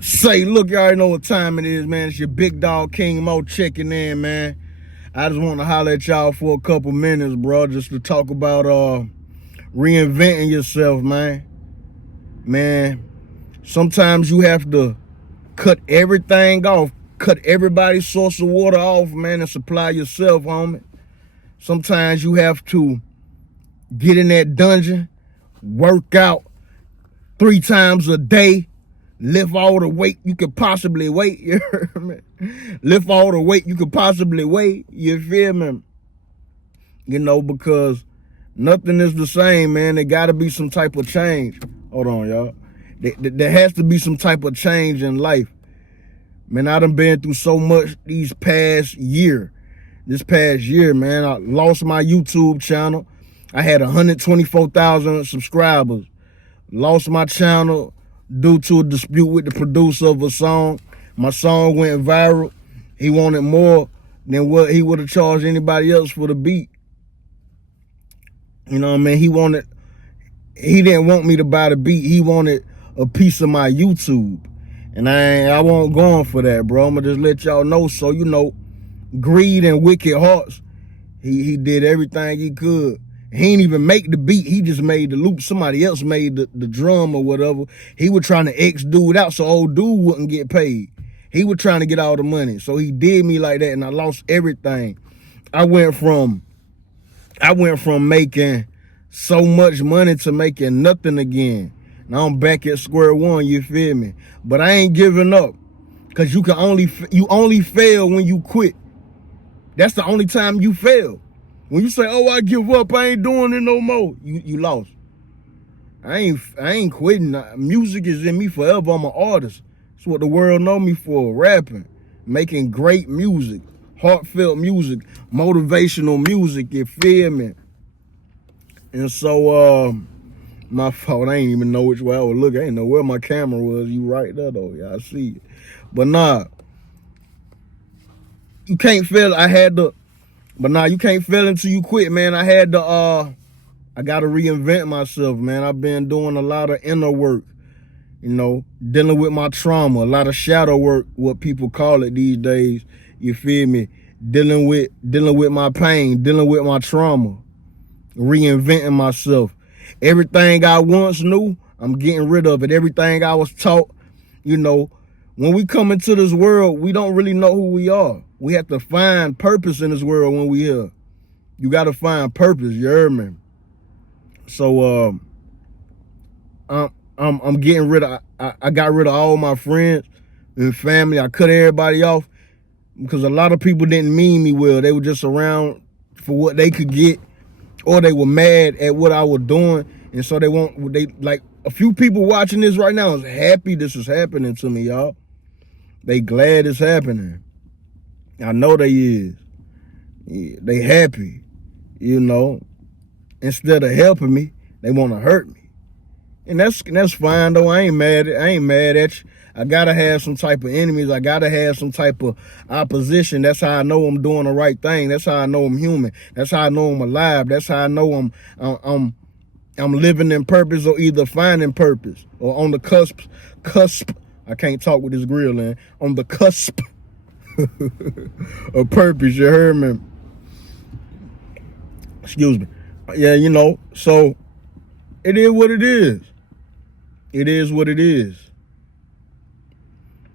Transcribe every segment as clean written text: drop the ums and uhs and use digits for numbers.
Say, look, you already know what time it is, man. It's your big dog King Mo checking in, man. I just want to holler at y'all for a couple minutes, bro, just to talk about reinventing yourself, man. Man, sometimes you have to cut everything off, cut everybody's source of water off, man, and supply yourself, homie. Sometimes you have to get in that dungeon, work out 3 times a day, lift all the weight you could possibly weight. You heard me? Lift all the weight you could possibly weight. You feel me? You know, because nothing is the same, man. There got to be some type of change. Hold on, y'all. There has to be some type of change in life. Man, I done been through so much this past year, man. I lost my YouTube channel. I had 124,000 subscribers. Lost my channel due to a dispute with the producer of a song. My song went viral. He wanted more than what he would have charged anybody else for the beat. You know what I mean? He didn't want me to buy the beat. He wanted a piece of my YouTube. And I won't go on for that, bro. I'm gonna just let y'all know. So, you know, greed and wicked hearts, he did everything he could. He ain't even make the beat. He just made the loop. Somebody else made the drum or whatever. He was trying to X dude out so old dude wouldn't get paid. He was trying to get all the money. So he did me like that and I lost everything. I went from making so much money to making nothing again. Now I'm back at square one, you feel me? But I ain't giving up. Cause you only fail when you quit. That's the only time you fail. When you say, "Oh, I give up, I ain't doing it no more," you lost. I ain't quitting. Music is in me forever. I'm an artist. That's what the world know me for, rapping, making great music, heartfelt music, motivational music, you feel me? And so, my fault, I ain't even know which way I would look. I ain't know where my camera was. You right there, though. Yeah, I see it. But nah, you can't fail. You can't fail until you quit, man. I got to reinvent myself, man. I've been doing a lot of inner work, you know, dealing with my trauma, a lot of shadow work, what people call it these days, you feel me? Dealing with my pain, dealing with my trauma, reinventing myself. Everything I once knew, I'm getting rid of it. Everything I was taught, you know, when we come into this world, we don't really know who we are. We have to find purpose in this world when we here. You got to find purpose, you heard me? So I'm getting rid of, I got rid of all my friends and family. I cut everybody off because a lot of people didn't mean me well. They were just around for what they could get, or they were mad at what I was doing. And so like a few people watching this right now is happy this is happening to me, y'all. They glad it's happening. I know they is. Yeah, they happy, you know. Instead of helping me, they want to hurt me. And that's fine though. I ain't mad at you. I gotta have some type of enemies. I gotta have some type of opposition. That's how I know I'm doing the right thing. That's how I know I'm human. That's how I know I'm alive. That's how I know I'm living in purpose or either finding purpose or on the cusp. I can't talk with this grill in. On the cusp of purpose, you heard me? Excuse me. Yeah, you know, so it is what it is. It is what it is.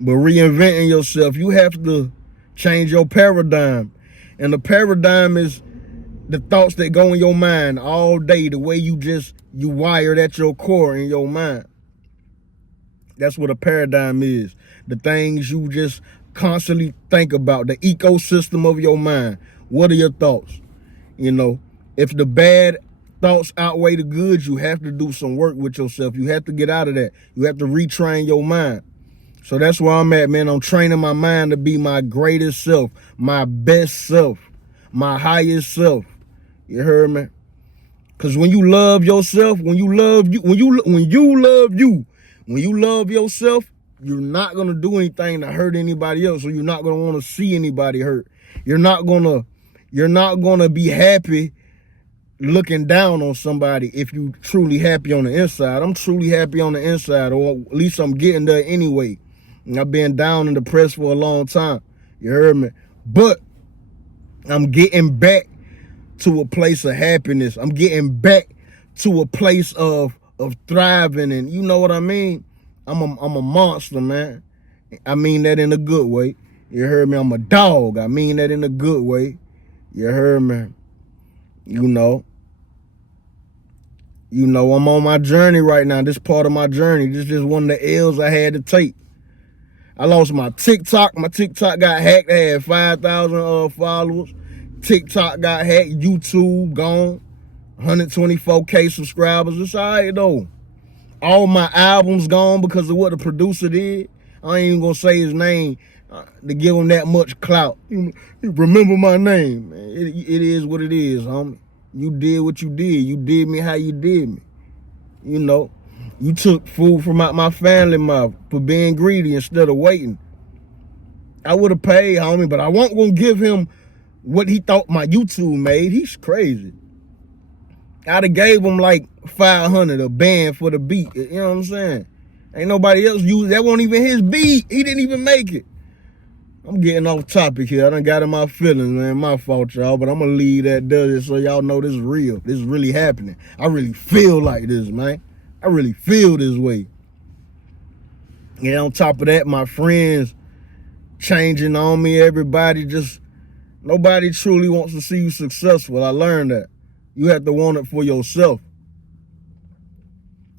But reinventing yourself, you have to change your paradigm. And the paradigm is the thoughts that go in your mind all day, the way you wired at your core in your mind. That's what a paradigm is. The things you just constantly think about, the ecosystem of your mind. What are your thoughts? You know, if the bad thoughts outweigh the good, you have to do some work with yourself. You have to get out of that. You have to retrain your mind. So that's where I'm at, man. I'm training my mind to be my greatest self, my best self, my highest self. You heard me? Because when you love yourself, when you love yourself, you're not going to do anything to hurt anybody else, or you're not going to want to see anybody hurt. You're not going to be happy looking down on somebody if you truly happy on the inside. I'm truly happy on the inside, or at least I'm getting there anyway. And I've been down and depressed for a long time. You heard me? But I'm getting back to a place of happiness. I'm getting back to a place of thriving, and you know what I mean? I'm a monster, man. I mean that in a good way. You heard me? I'm a dog. I mean that in a good way. You heard me? You know, I'm on my journey right now. This part of my journey. This is one of the L's I had to take. I lost my TikTok. My TikTok got hacked. I had 5,000 followers. TikTok got hacked. YouTube gone. 124K subscribers. It's all right, though. All my albums gone because of what the producer did. I ain't even gonna say his name to give him that much clout. You remember my name, man. It is what it is, homie. You did what you did. You did me how you did me. You know, you took food from out my family mouth for being greedy instead of waiting. I would have paid, homie, but I wasn't gonna give him what he thought my YouTube made. He's crazy. I'd have gave him like 500 a band for the beat. You know what I'm saying? Ain't nobody else use that. Wasn't even his beat. He didn't even make it. I'm getting off topic here. I done got in my feelings, man. My fault, y'all. But I'm gonna leave that there so y'all know this is real. This is really happening. I really feel like this, man. I really feel this way. And on top of that, my friends changing on me. Nobody truly wants to see you successful. I learned that. You have to want it for yourself.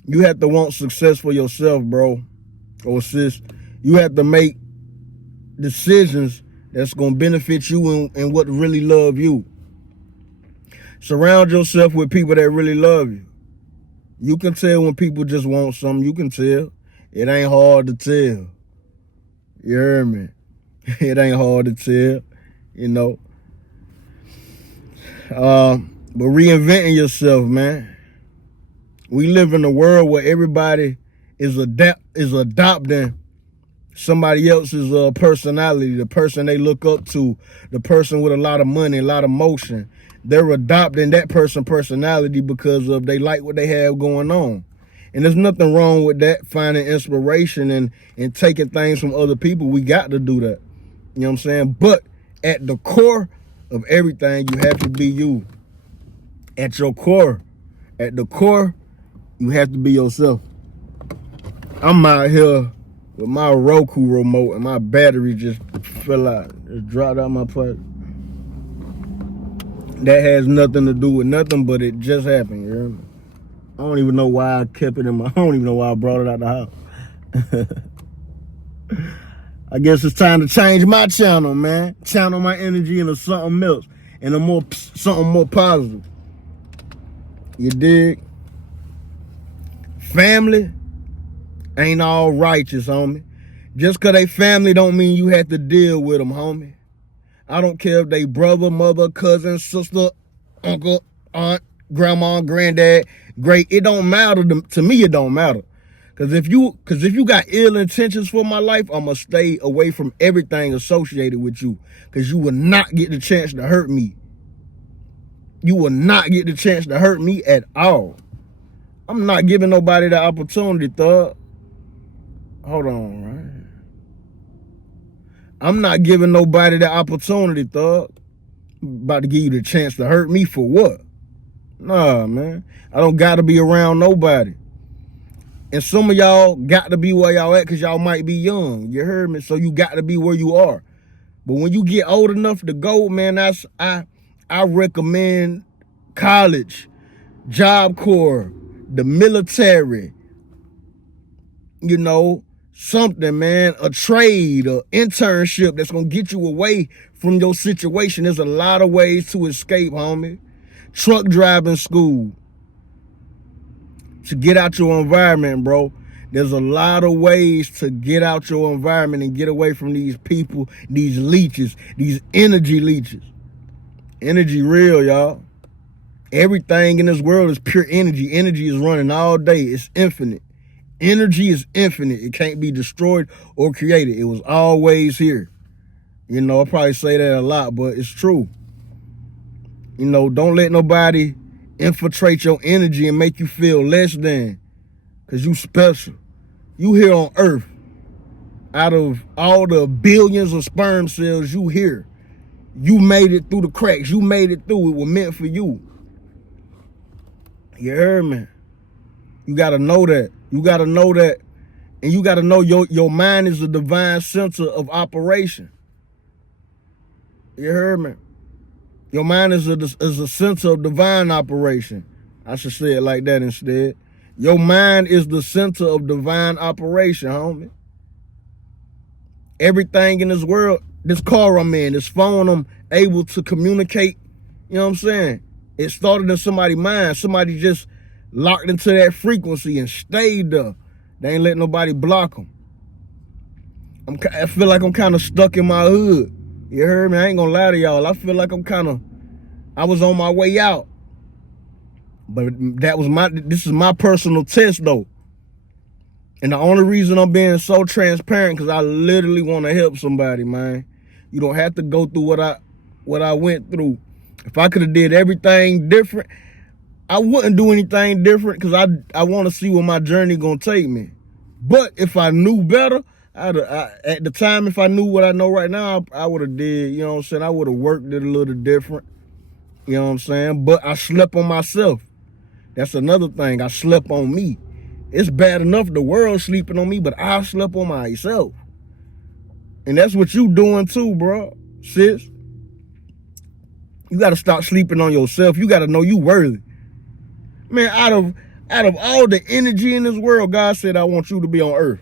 You have to want success for yourself, bro or sis. You have to make decisions that's going to benefit you and what really love you. Surround yourself with people that really love you. You can tell when people just want something. You can tell. It ain't hard to tell. You heard me? It ain't hard to tell, you know. But reinventing yourself, man. We live in a world where everybody is adopting somebody else's personality, the person they look up to, the person with a lot of money, a lot of motion. They're adopting that person's personality because of they like what they have going on. And there's nothing wrong with that, finding inspiration and taking things from other people. We got to do that. You know what I'm saying? But at the core of everything, you have to be you. At the core, you have to be yourself. I'm out here with my Roku remote and my battery just fell out. It dropped out my pocket. That has nothing to do with nothing, but it just happened, you hear me? I don't even know why I kept it I don't even know why I brought it out the house. I guess it's time to change my channel, man. Channel my energy into something else, and something more positive. You dig? Family ain't all righteous, homie. Just because they family don't mean you have to deal with them, homie. I don't care if they brother, mother, cousin, sister, uncle, aunt, grandma, granddad, great. It don't matter to me. It don't matter. Cause if you got ill intentions for my life, I'ma stay away from everything associated with you. Cause you will not get the chance to hurt me. You will not get the chance to hurt me at all. I'm not giving nobody the opportunity, thug. Hold on, right? I'm not giving nobody the opportunity, thug. About to give you the chance to hurt me for what? Nah, man. I don't got to be around nobody. And some of y'all got to be where y'all at because y'all might be young. You heard me? So you got to be where you are. But when you get old enough to go, man, I recommend college, Job Corps, the military, you know, something, man, a trade, an internship that's going to get you away from your situation. There's a lot of ways to escape, homie. Truck driving school. To get out your environment, bro. There's a lot of ways to get out your environment and get away from these people, these leeches, these energy leeches. Energy real, y'all. Everything in this world is pure energy. Energy is running all day. It's infinite. Energy is infinite. It can't be destroyed or created. It was always here. You know, I probably say that a lot, but it's true. You know, don't let nobody infiltrate your energy and make you feel less than, because you special. You here on earth. Out of all the billions of sperm cells you hear, you made it through the cracks. You made it through. It was meant for you. You heard me? You got to know that. You got to know that. And you got to know your mind is a divine center of operation. You heard me? Your mind is a center of divine operation. I should say it like that instead. Your mind is the center of divine operation, homie. Everything in this world, this car I'm in, this phone I'm able to communicate, you know what I'm saying? It started in somebody's mind. Somebody just locked into that frequency and stayed there. They ain't let nobody block them. I feel like I'm kind of stuck in my hood. You heard me? I ain't gonna lie to y'all. I feel like I was on my way out. But this is my personal test though. And the only reason I'm being so transparent, because I literally want to help somebody, man. You don't have to go through what I went through. If I could have did everything different, I wouldn't do anything different, because I want to see where my journey gonna take me. But if I knew better, at the time, if I knew what I know right now, I would have did, you know what I'm saying? I would have worked it a little different, you know what I'm saying? But I slept on myself. That's another thing. I slept on me. It's bad enough the world sleeping on me, but I slept on myself. And that's what you doing too, bro, sis. You got to stop sleeping on yourself. You got to know you worthy. Man, out of all the energy in this world, God said, I want you to be on earth.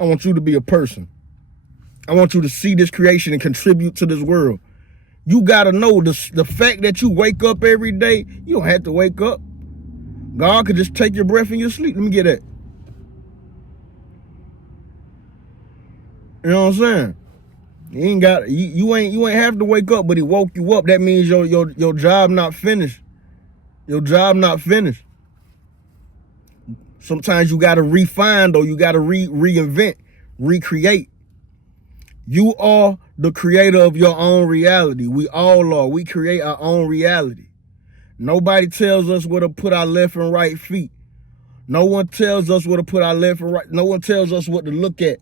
I want you to be a person. I want you to see this creation and contribute to this world. You got to know the fact that you wake up every day, you don't have to wake up. God could just take your breath in your sleep. Let me get that. You know what I'm saying? You ain't have to wake up, but he woke you up. That means your job not finished. Your job not finished. Sometimes you gotta refine though. You gotta reinvent, recreate. You are the creator of your own reality. We all are. We create our own reality. Nobody tells us where to put our left and right feet. No one tells us where to put our left and right. No one tells us what to look at.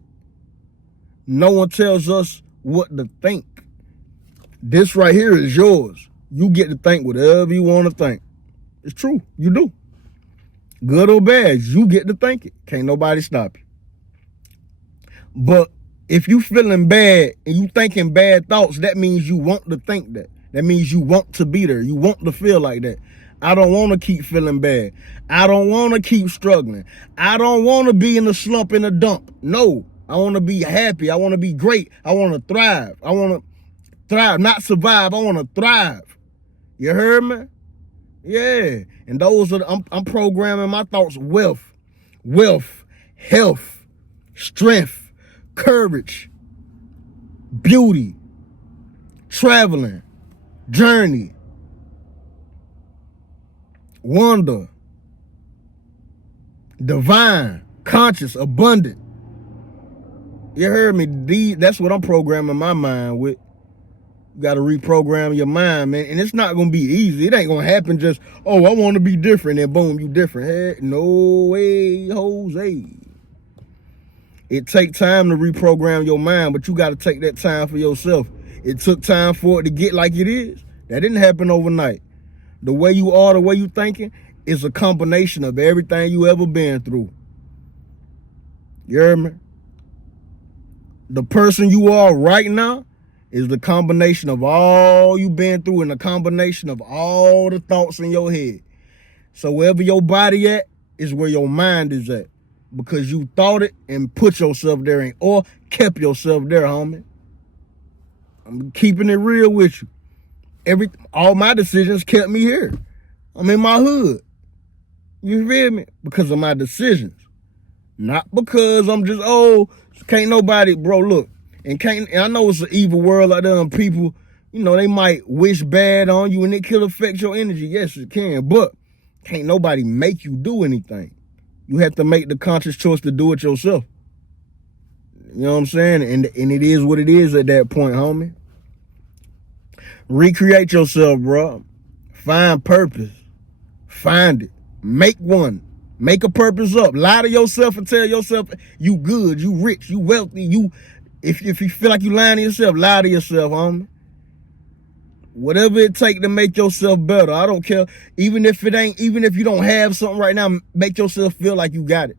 No one tells us what to think. This right here is yours. You get to think whatever you want to think. It's true. You do. Good or bad, you get to think it. Can't nobody stop you. But if you feeling bad and you thinking bad thoughts, that means you want to think that. That means you want to be there. You want to feel like that. I don't want to keep feeling bad. I don't want to keep struggling. I don't want to be in the slump, in the dump. No, I want to be happy. I want to be great. I want to thrive. I want to thrive, not survive. I want to thrive. You heard me? Yeah. And those are, I'm programming my thoughts: wealth, health, strength, courage, beauty, traveling, journey, wonder, divine, conscious, abundant. You heard me? That's what I'm programming my mind with. You got to reprogram your mind, man. And it's not going to be easy. It ain't going to happen just, oh, I want to be different, and boom, you different. Hey, no way, Jose. It takes time to reprogram your mind, but you got to take that time for yourself. It took time for it to get like it is. That didn't happen overnight. The way you are, the way you thinking, is a combination of everything you ever been through. You hear me? The person you are right now is the combination of all you've been through and the combination of all the thoughts in your head. So wherever your body at is where your mind is at, because you thought it and put yourself there or kept yourself there, homie. I'm keeping it real with you. All my decisions kept me here. I'm in my hood. You feel me? Because of my decisions. Not because I'm just, can't nobody, bro, look. And I know it's an evil world out there, and people, they might wish bad on you and it could affect your energy. Yes, it can. But can't nobody make you do anything. You have to make the conscious choice to do it yourself. You know what I'm saying? And it is what it is at that point, homie. Recreate yourself, bro. Find purpose. Find it. Make one. Make a purpose up. Lie to yourself and tell yourself you good, you rich, you wealthy. If you feel like you lying to yourself, lie to yourself, homie. Whatever it take to make yourself better. I don't care. Even if you don't have something right now, make yourself feel like you got it.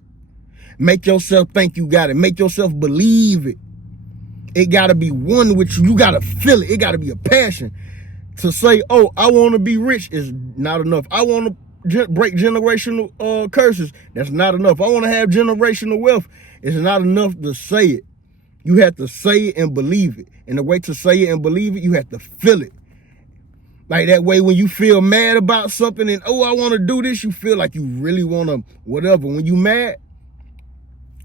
Make yourself think you got it. Make yourself believe it. It got to be one with you. You got to feel it. It got to be a passion. To say, oh, I want to be rich is not enough. I want to break generational curses. That's not enough. I want to have generational wealth. It's not enough to say it. You have to say it and believe it. And the way to say it and believe it, you have to feel it. Like that way, when you feel mad about something and, oh, I want to do this, you feel like you really want to whatever. When you mad,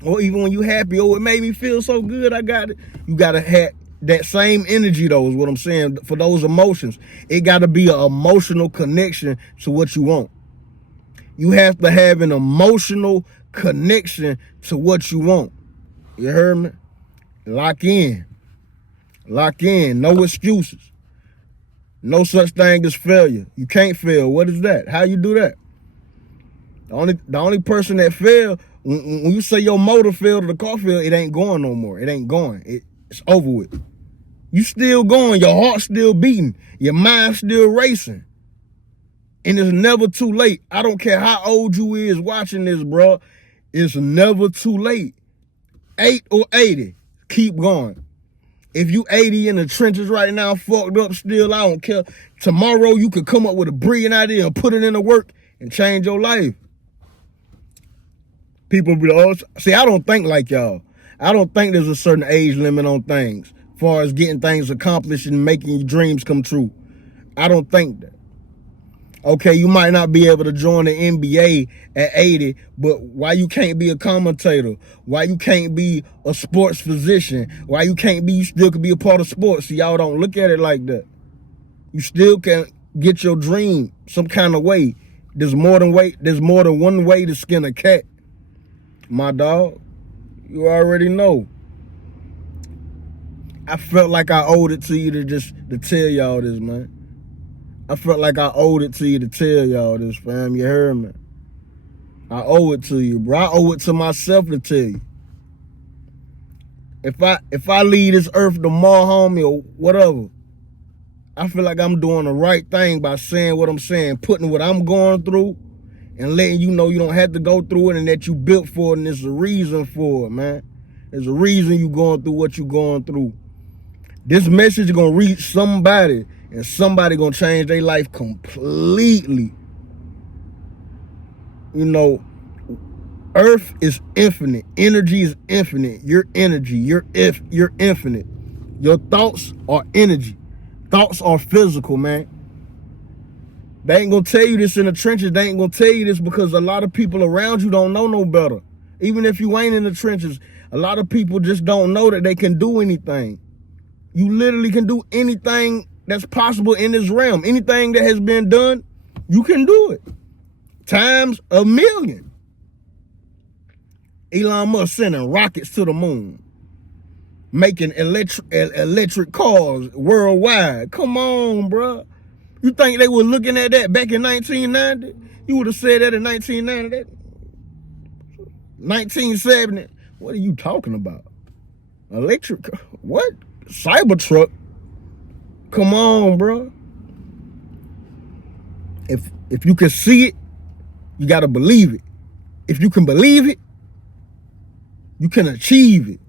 or even when you happy, oh, it made me feel so good, I got it. You got to have that same energy, though, is what I'm saying, for those emotions. It got to be an emotional connection to what you want. You have to have an emotional connection to what you want. You heard me? Lock in. Lock in. No excuses. No such thing as failure. You can't fail. What is that? How you do that? The only person that fail, when you say your motor failed or the car failed, it ain't going no more. It ain't going. It's over with. You still going. Your heart's still beating. Your mind's still racing. And it's never too late. I don't care how old you is watching this, bro. It's never too late. 8 or 80. Keep going. If you 80 in the trenches right now, fucked up still, I don't care. Tomorrow you could come up with a brilliant idea and put it into work and change your life. People be like, oh, see, I don't think like y'all. I don't think there's a certain age limit on things as far as getting things accomplished and making your dreams come true. I don't think that. Okay, you might not be able to join the NBA at 80, but why you can't be a commentator? Why you can't be a sports physician? Why you still could be a part of sports? See, y'all don't look at it like that. You still can get your dream some kind of way. There's more than one way to skin a cat. My dog, you already know. I felt like I owed it to you to tell y'all this, man. I felt like I owed it to you to tell y'all this, fam. You heard me? I owe it to you, bro. I owe it to myself to tell you. If I leave this earth tomorrow, homie, or whatever, I feel like I'm doing the right thing by saying what I'm saying, putting what I'm going through, and letting you know you don't have to go through it and that you built for it, and there's a reason for it, man. There's a reason you going through what you going through. This message is going to reach somebody, and somebody going to change their life completely. You know, Earth is infinite. Energy is infinite. Your energy, you're infinite. Your thoughts are energy. Thoughts are physical, man. They ain't going to tell you this in the trenches. They ain't going to tell you this because a lot of people around you don't know no better. Even if you ain't in the trenches, a lot of people just don't know that they can do anything. You literally can do anything that's possible in this realm. Anything that has been done, you can do it. Times 1,000,000. Elon Musk sending rockets to the moon. Making electric cars worldwide. Come on, bro. You think they were looking at that back in 1990? You would have said that in 1990. 1970. What are you talking about? Electric? What? Cybertruck? Come on, bro. If you can see it, you got to believe it. If you can believe it, you can achieve it.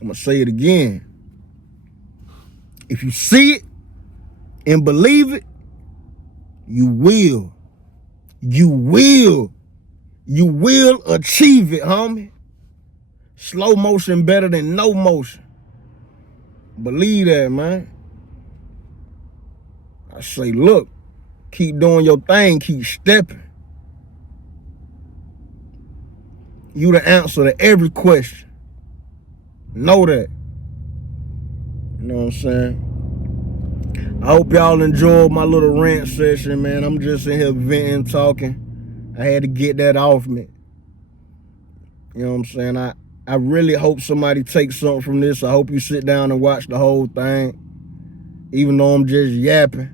I'm going to say it again. If you see it and believe it, you will. You will. You will achieve it, homie. Slow motion better than no motion. Believe that, man. I say, look, keep doing your thing, keep stepping. You the answer to every question. Know that. You know what I'm saying? I hope y'all enjoyed my little rant session, man. I'm just in here venting, talking. I had to get that off me. You know what I'm saying? I really hope somebody takes something from this. I hope you sit down and watch the whole thing. Even though I'm just yapping.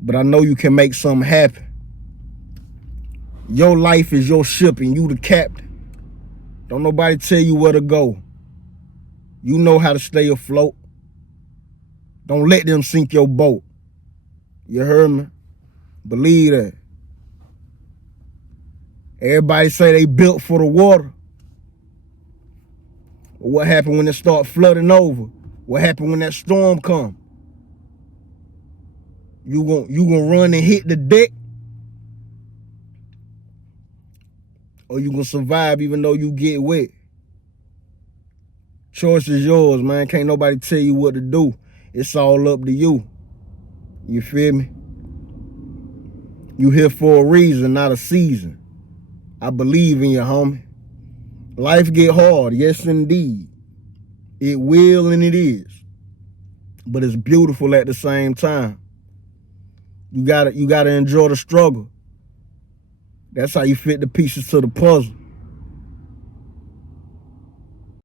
But I know you can make something happen. Your life is your ship and you the captain. Don't nobody tell you where to go. You know how to stay afloat. Don't let them sink your boat. You heard me? Believe that. Everybody say they built for the water. But what happened when it start flooding over? What happened when that storm come? You gonna run and hit the deck? Or you gonna survive even though you get wet? Choice is yours, man. Can't nobody tell you what to do. It's all up to you. You feel me? You here for a reason, not a season. I believe in you, homie. Life get hard, yes indeed. It will and it is. But it's beautiful at the same time. You gotta enjoy the struggle. That's how you fit the pieces to the puzzle.